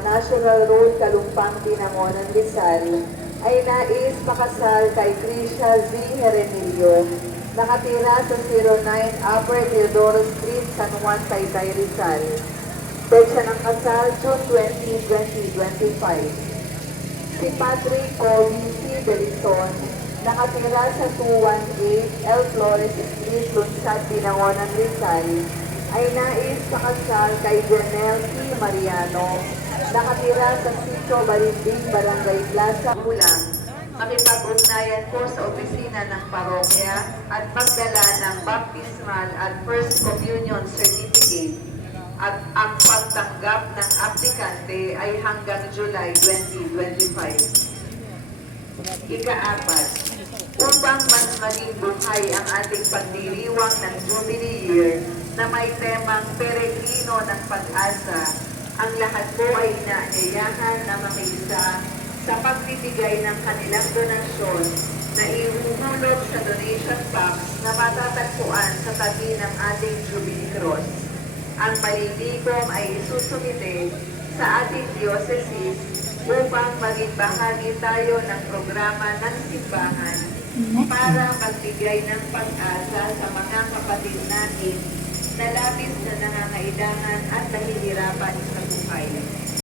National Road, Kalumpang, Binangonan, Rizal, ay nais pakasal kay Tricia Z. Herenillo, nakatira sa 09 Upper Teodoro Street, San Juan, Taytay, Rizal. Petsa ng kasal, June 20, 2025. Si Patrick Colby C. Belison, nakatira sa 218 El Flores Street, Lunsad, Binangonan, Rizal, ay nais pakasal kay Janelle P. Mariano, nakatira sa Sitio Balimbing, Barangay Plaza, Bulang. Makipag-ugnayan po sa opisina ng parokya at magdala ng baptismal at first communion certificate, at ang pagtanggap ng aplikante ay hanggang July 2025. Ika-apat, upang mas maging buhay ang ating pagdiriwang ng Jubilee Year na may temang peregrino ng pag-asa, ang lahat po ay inaanyayahan na makiisa sa pagbibigay ng kanilang donasyon na ihuhulog sa donation box na matatagpuan sa tabi ng ating Jubilee Cross. Ang palilikom ay isusumite sa ating diocese upang maging bahagi tayo ng programa ng simbahan para magbigay ng pag-asa sa mga kapatid natin na labis na nangangailangan at nahihirapan sa buhay.